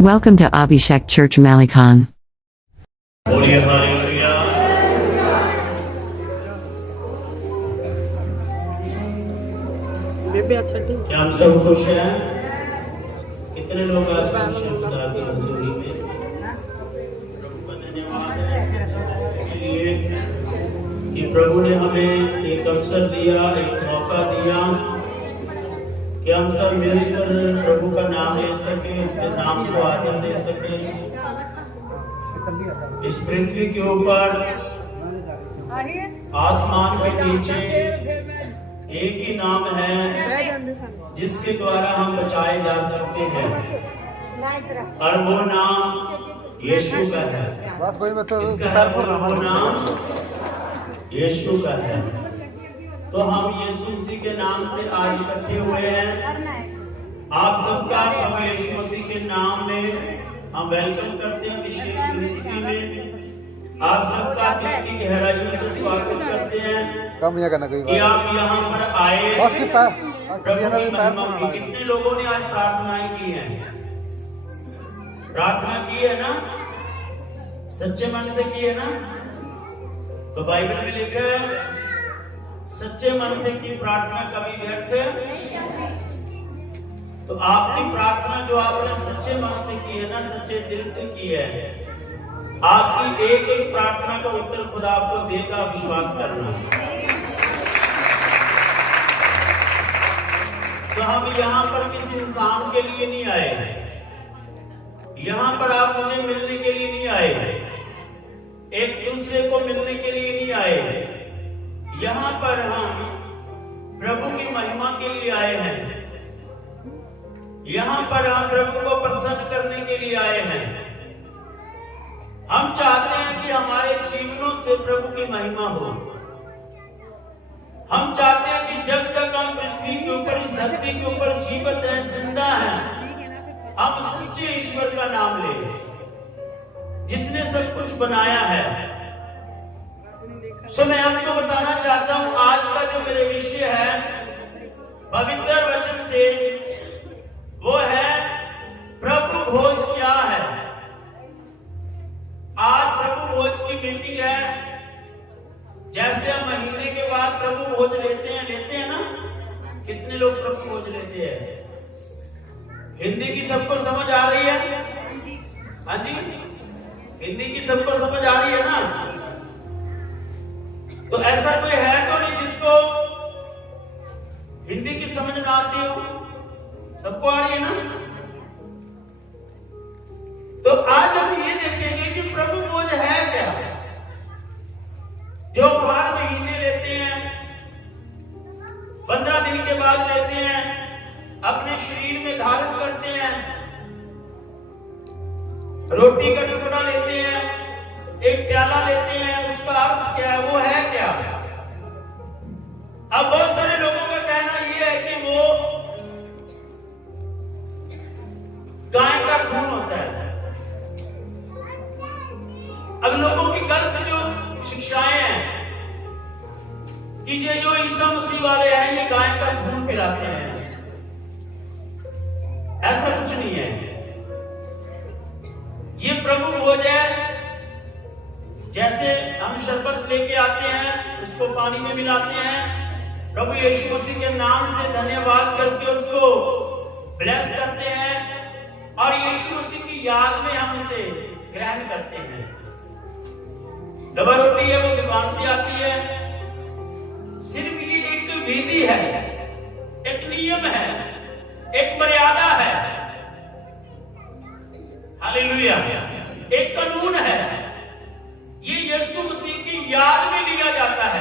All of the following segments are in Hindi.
Welcome to Abhishek Church Malikhan. बोलिए हालेलुया। क्या हम सब खुश हैं? कितने लोग आज खुश हैं खुदा की हजूरी में? प्रभु का धन्यवाद है इसके लिए कि प्रभु ने हमें एक अवसर दिया, एक मौका दिया कि हम सब मिलकर प्रभु का नाम ले सके, उसके नाम को आदर दे सके। इस पृथ्वी के ऊपर आसमान के नीचे एक ही नाम है जिसके द्वारा हम बचाए जा सकते हैं, और वो नाम यीशु का है। इसका वो नाम यीशु का है। तो हम यीशु मसीह के नाम से आज इकट्ठे हुए हैं। आप सबका प्रभु यीशु मसीह के नाम में हम वेलकम करते हैं। विशेष मिनिस्ट्री में आप सबका दिल की गहराइयों से स्वागत करते हैं कि आप यहाँ पर आए प्रभु की महिमा की। कितने लोगों ने आज प्रार्थनाएं की हैं? प्रार्थना की है ना? सच्चे मन से की है ना? तो बाइबल में लिखा है सच्चे मन से की प्रार्थना कभी व्यर्थ है। तो आपकी प्रार्थना जो आपने सच्चे मन से की है ना, सच्चे दिल से की है, आपकी एक एक प्रार्थना का उत्तर खुदा आपको देगा, विश्वास करना। तो हम यहाँ पर किसी इंसान के लिए नहीं आए, यहाँ पर आप मुझे मिलने के लिए नहीं आए, एक दूसरे को मिलने के लिए नहीं आए। यहाँ पर हम प्रभु की महिमा के लिए आए हैं। यहाँ पर हम प्रभु को प्रसन्न करने के लिए आए हैं। हम चाहते हैं कि हमारे जीवनों से प्रभु की महिमा हो। हम चाहते हैं कि जब तक हम पृथ्वी के ऊपर, इस धरती के ऊपर जीवित हैं, जिंदा हैं, हम सच्चे ईश्वर का नाम लें जिसने सब कुछ बनाया है। सो मैं आपको बताना चाहता हूं आज का जो मेरे विषय है पवित्र वचन से, वो है प्रभु भोज क्या है। आज प्रभु भोज की मीटिंग है। जैसे हम महीने के बाद प्रभु भोज लेते हैं ना? कितने लोग प्रभु भोज लेते हैं? हिंदी की सबको समझ आ रही है? हाँ जी, हिंदी की सबको समझ आ रही है ना? तो ऐसा कोई है तो नहीं जिसको हिंदी की समझ ना आती हो? सबको आ रही है ना? तो आज हम ये देखेंगे कि प्रभु भोज है क्या, जो हर महीने लेते हैं, 15 दिन के बाद लेते हैं, अपने शरीर में धारण करते हैं, रोटी का टुकड़ा लेते हैं, एक प्याला लेते हैं। उसका अर्थ क्या है? वो है क्या? अब बहुत सारे लोगों का कहना यह है कि वो गाय का खून होता है। अब लोगों की गलत जो शिक्षाएं हैं कि जो ईसा मसीह वाले हैं ये गाय का खून पिलाते हैं, ऐसा कुछ नहीं है। ये प्रभु भोज है। जैसे हम शरबत लेके आते हैं, उसको पानी में मिलाते हैं, प्रभु यीशु मसीह के नाम से धन्यवाद करके उसको ब्लेस करते हैं, और यीशु मसीह की याद में हम उसे ग्रहण करते हैं। डबल रोटी है, वो दुकान से आती है। सिर्फ ये एक विधि है, एक नियम है, एक मर्यादा है। हालेलुया, एक कानून है। ये यीशु मसीह की याद में लिया जाता है।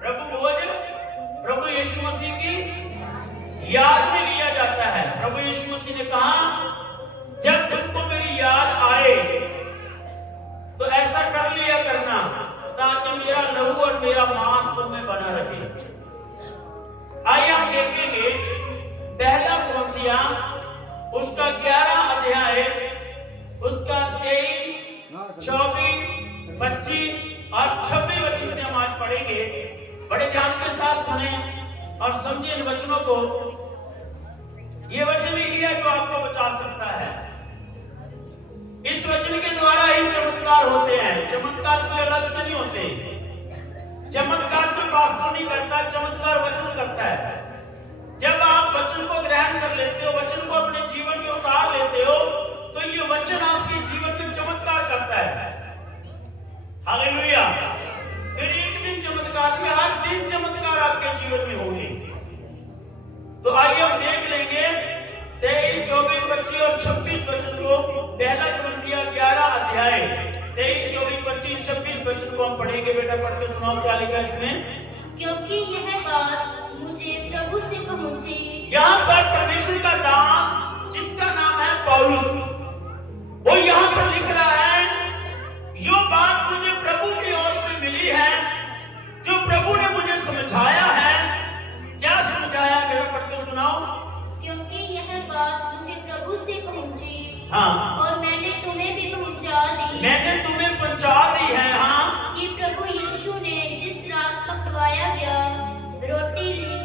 प्रभु भोज प्रभु यीशु मसीह की याद में लिया जाता है। प्रभु यीशु मसीह ने कहा जब तुमको मेरी याद आए तो ऐसा कर लिया करना ताकि मेरा लहू और मेरा मांस तुम में बना रहे। आइए हम देखेंगे पहला कुरिन्थियों उसका 11 अध्याय, उसका 23, 24, 25 और 26 वचन से हम आज पढ़ेंगे। बड़े ध्यान के साथ सुने और समझिए इन वचनों को। ये वचन ही है जो आपको बचा सकता है। इस वचन के द्वारा ही चमत्कार होते हैं। चमत्कार कोई अलग से नहीं होते। चमत्कार कोई पास्टर नहीं करता, चमत्कार वचन करता है। जब आप वचन को ग्रहण कर लेते हो, वचन को अपने जीवन में उतार लेते हो, तो ये वचन आपके जीवन में चमत्कार करता है। हालेलुया। फिर एक दिन चमत्कार नहीं, हर दिन चमत्कार आपके जीवन में होंगे। तो आइए हम देख लेंगे 23, 24, 25 और 26 वचन को। पहला कुरिन्थिया 11 अध्याय 23, 24, 25, 26 वचन को हम पढ़ेंगे। बेटा पढ़ के सुनाओ क्या लिखा है इसमें। क्योंकि यह बात मुझे प्रभु से पहुंची। यहाँ पर परमेश्वर का दास जिसका नाम है पौलुस, वो यहाँ पर लिख रहा है, यो बात मुझे प्रभु की ओर से मिली है, जो प्रभु ने मुझे समझाया है। क्या समझाया, बेटा पढ़ के सुनाओ। क्योंकि यह बात मुझे प्रभु से पहुंची, हाँ, और मैंने तुम्हें भी पहुंचा दी। मैंने तुम्हें पहुंचा दी है, हाँ, कि प्रभु यीशु ने जिस रात पकड़वाया गया रोटी ली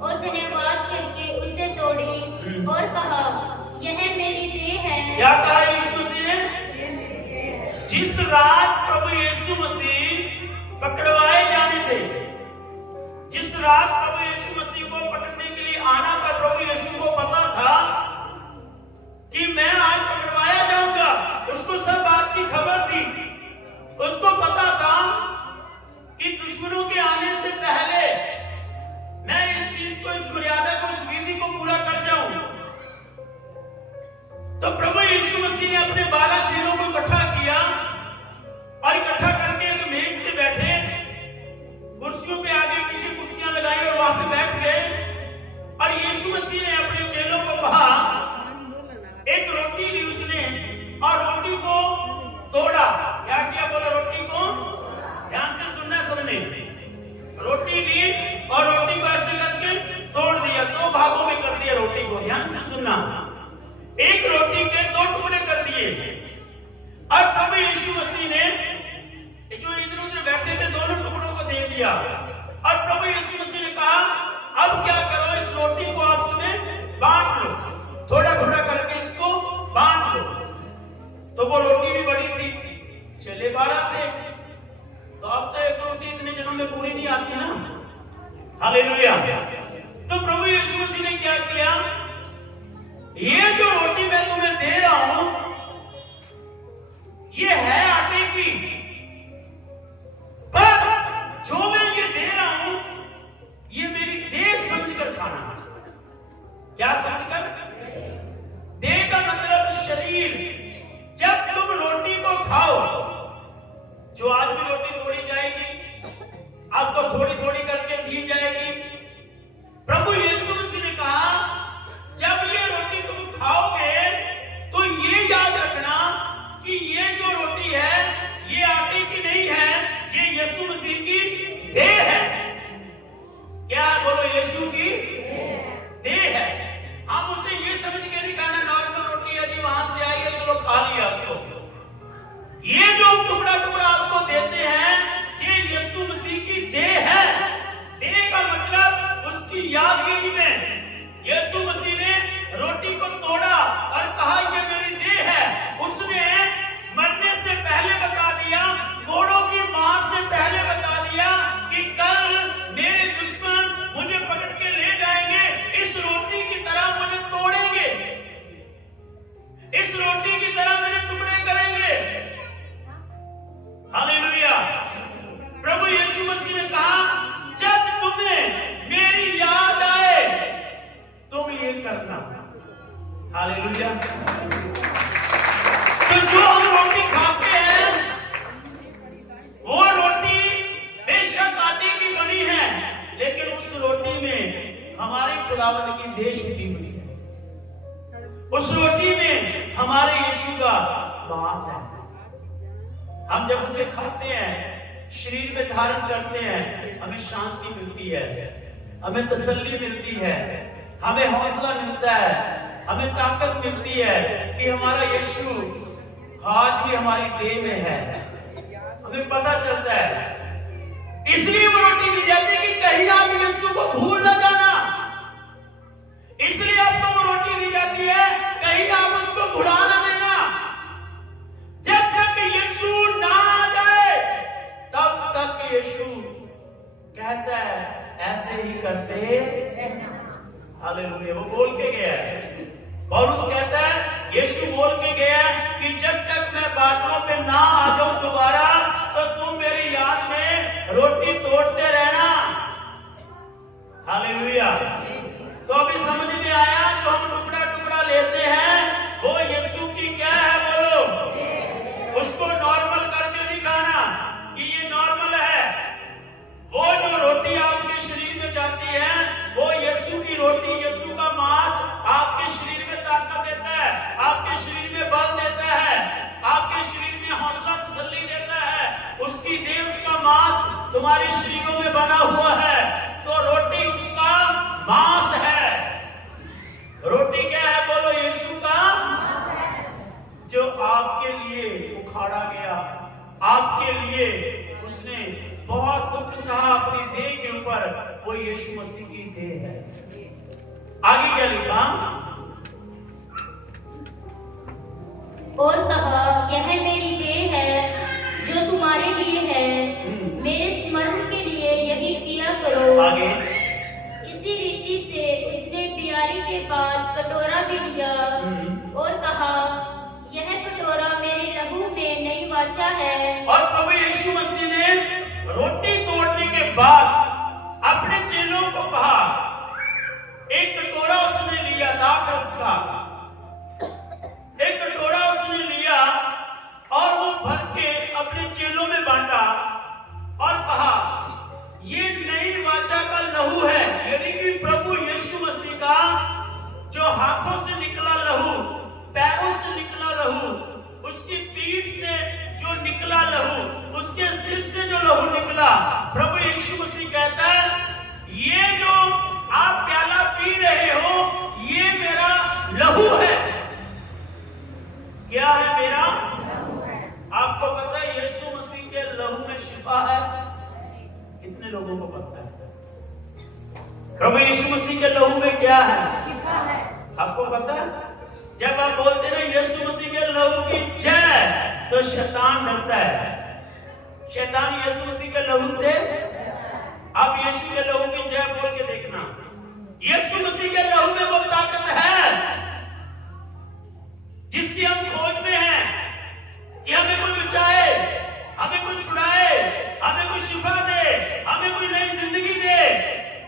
और धन्यवाद करके उसे तोड़ी और कहा, यह मेरी देह है। क्या कहा यीशु मसीह ने? जिस रात प्रभु यीशु मसीह पकड़वाए जाने थे, जिस रात प्रभु यीशु मसीह को पकड़ने के लिए आना था, प्रभु यीशु को पता था कि मैं आज पकड़वाया जाऊंगा। उसको सब बात की खबर थी। उसको पता था कि दुश्मनों के आने से पहले मैं इस चीज को, इस मर्यादा को, इस विधि को पूरा कर जाऊं। तो प्रभु यीशु मसीह ने अपने 12 चेलों को इकट्ठा किया और इकट्ठा करके एक मेज पे बैठे, कुर्सियों के आगे पीछे कुर्सियां लगाई और वहां पे बैठ गए। और यीशु मसीह ने अपने चेलों को कहा, एक रोटी ली उसने और रोटी को तोड़ा। क्या किया, बोलो, रोटी को, ध्यान से सुनना सबने। रोटी ली और रोटी को ऐसे करके तोड़ दिया, 2 भागों में कर दिया रोटी को। ध्यान से सुनना, एक रोटी के 2 टुकड़े कर दिए। और प्रभु यीशु मसीह ने जो इधर उधर बैठे थे दोनों टुकड़ों को दे दिया। और प्रभु यीशु मसीह ने कहा, अब क्या करो, इस रोटी को आपस में बांट लो, थोड़ा थोड़ा करके इसको बांट लो। तो वो रोटी भी बड़ी थी, चले 12 थे, तो अब तो एक रोटी इतने जनों में पूरी नहीं आती ना। हालेलुया। तो प्रभु यीशु मसीह ने क्या किया, ये जो रोटी मैं तुम्हें दे रहा हूं, ये है आटे की, पर जो मैं ये दे रहा हूं, ये मेरी देह समझकर खाना। क्या समझकर? देह का मतलब शरीर। जब तुम रोटी को खाओ, जो आज भी रोटी तोड़ी जाएगी, आपको थोड़ी थोड़ी करके दी जाएगी। प्रभु यीशु मसीह ने कहा, जब ये रोटी तुम खाओगे तो ये याद रखना कि ये जो रोटी है ये आटे की नहीं है, ये यीशु मसीह की देह है। क्या बोलो, यीशु की देह है। हम उसे ये समझ के नहीं खाना, नॉर्मल रोटी है जी, वहां से आई है, चलो खा लिया उसको। ये जो टुकड़ा टुकड़ा आपको देते हैं, ये यीशु मसीह की देह है। देह का मतलब उसकी यादगिरी में यीशु मसीह ने रोटी को तोड़ा और कहा, ये मेरी देह है। उसने मरने से पहले बता दिया, घोड़ों की मार से पहले बता दिया कि कल मेरे दुश्मन मुझे पकड़ के ले जाएंगे, इस रोटी की तरह मुझे तोड़ेंगे, इस रोटी की तरह मेरे टुकड़े करेंगे। हालेलुया। प्रभु यीशु मसीह ने कहा, जब तुम्हें मेरी याद आए तुम ये करना। हालेलुया। तो जो हम रोटी खाते हैं, वो रोटी बेशक आटे की बनी है, लेकिन उस रोटी में हमारे खुदावंद की देह शुद्धि बनी है। उस रोटी में हमारे यीशु का वास है। हम जब उसे खाते हैं, शरीर में धारण करते हैं, हमें शांति मिलती है, हमें तसल्ली मिलती है, हमें हौसला मिलता है, हमें ताकत मिलती है कि हमारा यीशु आज भी हमारी देह में है। हमें पता चलता है, इसलिए वो रोटी दी जाती है कि कहीं आप यीशु को भूल न जाना। इसलिए आपको वो रोटी दी जाती है, कहीं आप उसको भुला न देना। करते हालेलुया। वो बोल के गया है, पौलुस कहता है, यीशु बोल के गया कि जब तक मैं बातों पे ना आ जाऊं दोबारा, तो तुम मेरी याद में रोटी तोड़ते रहना। हालेलुया। तो अभी समझ में आया, जो हम टुकड़ा टुकड़ा लेते हैं वो यीशु की क्या है, बोलो। उसको नॉर्मल करके नहीं खाना कि ये नॉर्मल है। वो जो रोटी आपके शरीर में जाती है वो यीशु की रोटी, यीशु का मांस आपके शरीर में ताकत देता है, आपके शरीर में बल देता है, आपके शरीर में हौसला तसल्ली देता है। उसकी देह, उसका मांस तुम्हारे शरीरों में बना हुआ है। तो रोटी उसका मांस है। रोटी क्या है, बोलो। यीशु का जो आपके लिए उखाड़ा गया, आपके लिए उसने बहुत दुख सहा अपनी देह के ऊपर, वो यीशु मसीह की देह है। आगे क्या लिखा, और कहा, यह मेरी देह है जो तुम्हारे लिए है, मेरे स्मरण के लिए यही किया करो। आगे, इसी रीति से उसने प्यारी के बाद कटोरा भी लिया और कहा, यह कटोरा मेरे लहू में नई वाचा है। और प्रभु यीशु मसीह ने रोटी तोड़ने के बाद अपने चेलों को कहा, एक कटोरा उसने लिया दाखरस का, एक कटोरा उसने लिया और वो भर के अपने चेलों में बांटा और कहा, ये नई वाचा का लहू है। यानी कि प्रभु यीशु मसीह का जो हाथों से निकला लहू, पैरों से निकला लहू, उसकी पीठ से जो निकला लहू, उसके सिर से जो लहू निकला, प्रभु यीशु मसीह कहता है, ये जो आप प्याला पी रहे हो, ये मेरा लहू है। क्या है, मेरा लहू है। आपको पता है यीशु मसीह के लहू में शिफा है? कितने लोगों को पता है? प्रभु यीशु मसीह के लहू में क्या है? शिफा है। आपको पता है? जब आप बोलते हैं यीशु मसीह के लहू की जय, तो शैतान डरता है। शैतान यीशु मसीह के लहू से, आप यीशु के लहू की जय बोल के देखना, यीशु मसीह के लहू में वो ताकत है जिसकी हम खोज में हैं कि हमें कोई बचाए, हमें कोई छुड़ाए, हमें कोई शिफा दे, हमें कोई नई जिंदगी दे।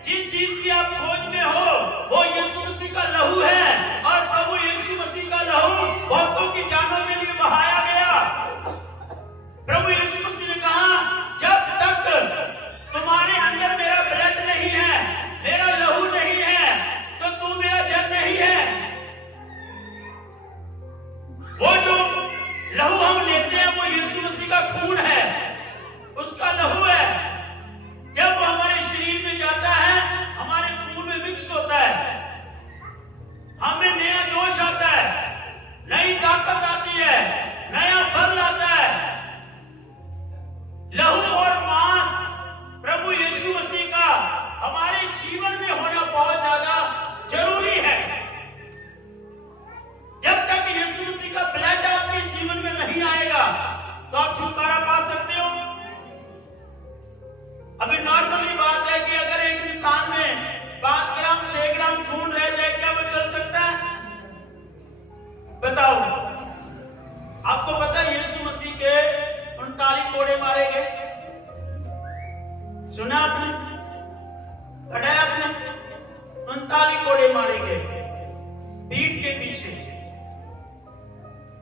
जिस चीज की आप खोज में हो वो यीशु मसीह का लहू है। और प्रभु यीशु मसीह का लहू बहुतों की जानों के लिए बहाया गया। प्रभु यीशु मसीह ने कहा, जब तक तुम्हारे अंदर मेरा ब्लड नहीं है, मेरा लहू नहीं है, तो तू मेरा जन नहीं है। वो जो लहू हम लेते हैं वो यीशु मसीह का खून है, उसका लहू है। जब वो हमारे शरीर में जाता है, हमारे खून में मिक्स होता है, हमें नया जोश आता है, नई ताकत आती है, नया बल आता है। लहू और मांस प्रभु यीशु मसीह का हमारे जीवन में होना बहुत ज्यादा जरूरी है। जब तक यीशु मसीह का ब्लड आपके जीवन में नहीं आएगा तो आप छुटकारा पा सकते हो? अभी नॉर्मली बात है कि अगर एक इंसान में 5 ग्राम 6 ग्राम खून रह जाए, क्या वो चल सकता है? बताओ। आपको पता है यीशु मसीह के 39 कोड़े मारे गए? सुना आपने? पढ़ा आपने? 39 कोड़े मारे गए पीठ के पीछे।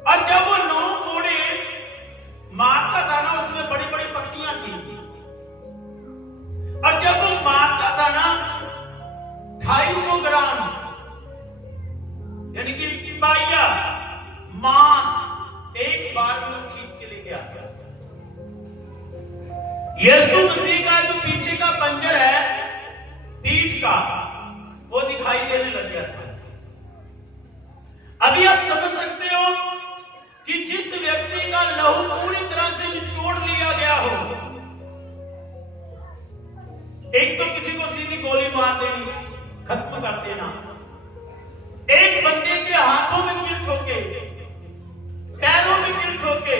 और जब वो 9 कोड़े मारता था ना, उसमें बड़ी बड़ी पत्तियां थी, और जब वो मारता था ना 250 ग्राम यानी कि पाइया मांस एक बार में खींच के लेके आता। यीशु मसीह का जो पीछे का पंजर है पीठ का, वो दिखाई देने लग गया था। अभी आप समझ सकते हो कि जिस व्यक्ति का लहू पूरी तरह से निचोड़ लिया गया हो, एक तो किसी को सीधी गोली मार देनी, खत्म कर देना, एक बंदे के हाथों में कील ठोके, पैरों में कील ठोके,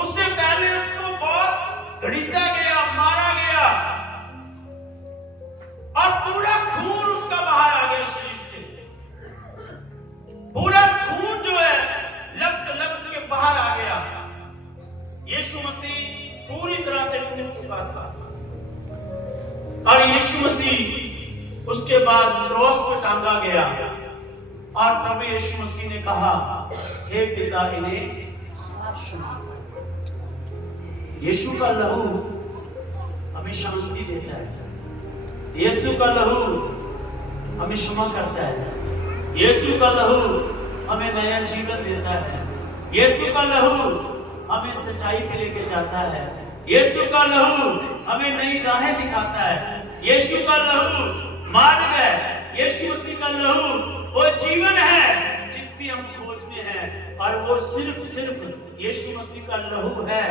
उससे पहले उसको बहुत घड़ीसा गया, मारा गया, उसके बाद क्रॉस पर टांगा गया और प्रभु यीशु मसीह ने कहा, हे पिता इन्हें क्षमा कर। यीशु का लहू हमें शांति देता है। यीशु का लहू हमें क्षमा करता है। यीशु का लहू हमें नया जीवन देता है। यीशु का लहू हमें सच्चाई पे लेके जाता है। यीशु का लहू हमें नई राहें दिखाता है। यीशु का लहू मार्ग है। यीशु मसीह का लहू वो जीवन है जिसकी हम खोज में हैं, और वो सिर्फ यीशु मसीह का लहू है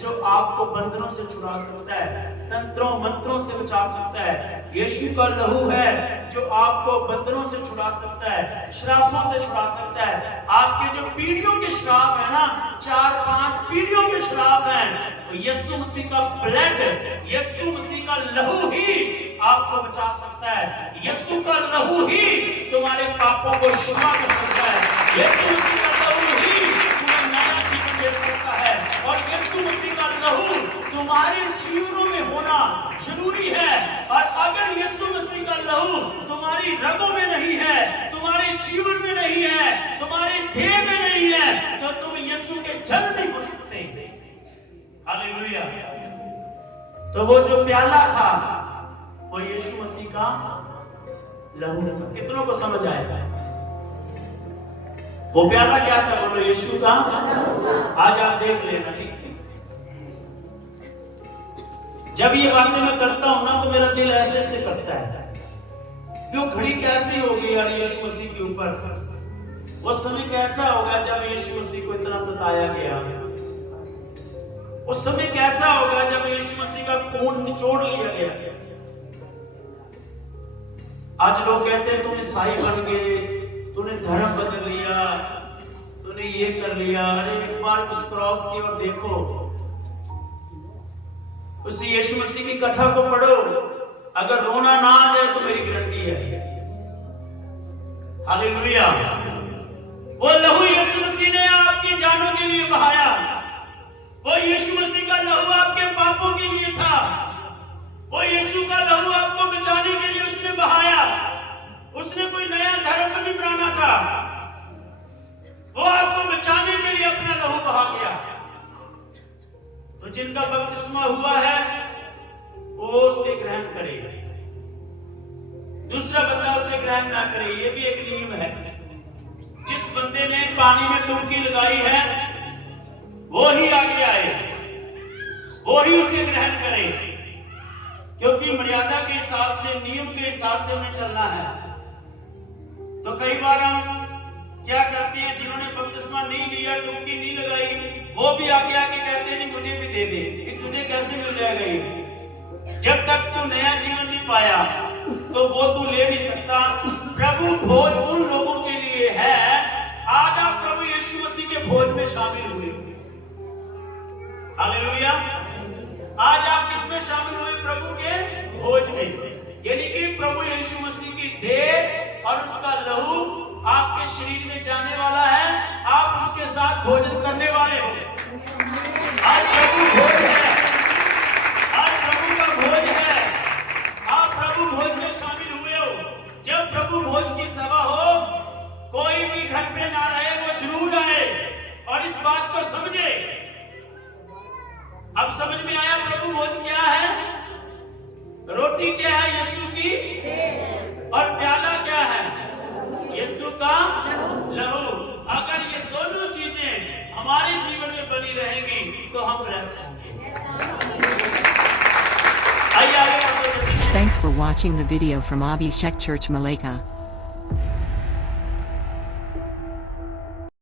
जो आपको बंधनों से छुड़ा सकता है, तंत्रों मंत्रों से बचा सकता है। यीशु का लहू है जो आपको बंधनों से छुड़ा सकता है, श्रापों से छुड़ा सकता है। आपके जो पीढ़ियों के श्राप है ना, 4-5 पीढ़ियों के श्राप हैं, तो यीशु मसीह का ब्लड, यीशु मसीह का लहू ही आपको बचा सकता है। यीशु का लहू ही तुम्हारे पापों को क्षमा कर सकता है। यीशु मसीह का लहू ही तुम्हें नया जीवन दे सकता है। और यीशु मसीह का लहू तुम्हारे जीवनों में होना जरूरी है। और अगर यीशु मसीह का लहू तुम्हारी रगों में नहीं है, तुम्हारे जीवन में नहीं है, तुम्हारे देह में नहीं है, तो तुम यीशु के जन नहीं हो सकते। हालेलुया। तो वो जो प्याला था वो यीशु मसीह का लहू था। कितनों को समझ आएगा? वो प्याला क्या था? बोलो, यीशु का। आज आप देख लेना, ठीक है? जब ये बातें मैं करता हूं ना, तो मेरा दिल ऐसे ऐसे करता है, क्यों घड़ी कैसी होगी यार यीशु मसीह के ऊपर। वो समय कैसा होगा जब यीशु मसीह को इतना सताया गया। उस समय कैसा होगा जब यीशु मसीह का खून निचोड़ लिया गया। आज लोग कहते हैं तुम ईसाई बन गए, तूने धर्म बदल लिया, तूने ये कर लिया। अरे एक बार उस क्रॉस की ओर देखो, उस यीशु मसीह की कथा को पढ़ो। अगर रोना ना आ जाए तो मेरी गारंटी है। हालेलुया। वो लहू यीशु मसीह ने आपकी जानों के लिए बहाया। वो यीशु मसीह का लहू आपके पापों के लिए था। वो यीशु का लहू आपको बचाने के लिए उसने बहाया। उसने कोई नया धर्म नहीं बनाना था, वो आपको बचाने के लिए अपना लहू बहा गया। तो जिनका बपतिस्मा हुआ है वो उसे ग्रहण करे, दूसरा बंदा उसे ग्रहण ना करे। ये भी एक नियम है। जिस बंदे ने पानी में डुबकी लगाई है वो ही आगे आए, वो ही उसे ग्रहण करे, क्योंकि मर्यादा के हिसाब से, नियम के हिसाब से हमें चलना है। तो कई बार हम क्या करते हैं, जिन्होंने बपतिस्मा नहीं लिया, डुबकी नहीं लगाई, वो भी आगे आके कहते हैं नहीं मुझे भी दे दे, कि तुझे कैसे मिल जाएगा ये। जब तक तू नया जीवन नहीं पाया तो वो तू ले नहीं सकता। प्रभु भोज उन लोगों के लिए है। आज आप प्रभु यीशु मसीह के भोज में शामिल हुए। हालेलुया। आज आप किसमें शामिल हुए? प्रभु के भोज में। यानी कि प्रभु यीशु मसीह की देह और उसका लहू आपके शरीर में जाने वाला है। आप उसके साथ भोजन करने वाले हो। आज प्रभु भोज है, आज प्रभु का भोज है। आप प्रभु भोज में शामिल हुए हो। जब प्रभु भोज की सभा हो, कोई भी घर पे ना रहे, वो जरूर आए और इस बात को समझे। अब समझ में आया प्रभु भोज क्या है? रोटी क्या है? यीशु की। और प्याला क्या है? यीशु का लहू। अगर ये दोनों चीजें हमारे जीवन में बनी रहेंगी तो हम ब्लेस्ड होंगे। आइए आगे। Thanks for watching the video from Abhishek Church Maleka.